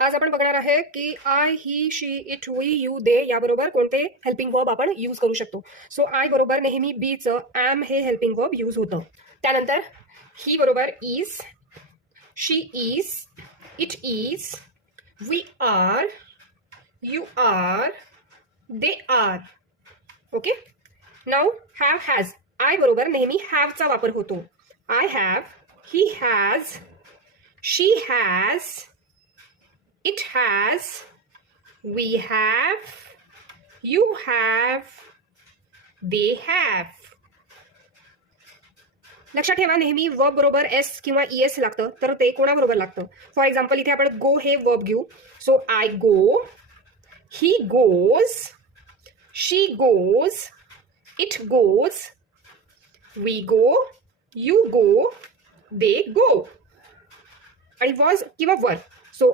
आज आपण बघणार आहे की I, he, she, it, we, you, they याबरोबर कोणते हेल्पिंग वर्ब आपण यूज करू शकतो. सो आय बरोबर नेहमी बीचं ॲम हे हेल्पिंग वर्ब यूज होतं. त्यानंतर ही बरोबर is, she is, it is, we are, you are, they are. Okay. Now have, has. I बरोबर नेहमी हॅवचा वापर होतो. I have, he has, she has, it has, we have, you have, they have. लक्षात ठेवा नेहमी verb बरोबर S किंवा ईएस लागतं तर ते कोणाबरोबर लागतं. फॉर एक्झाम्पल इथे आपण गो हे वर्ब घेऊ. So I go, he goes, she goes, it goes, we go, you go, they go. आणि वॉज किंवा वर. सो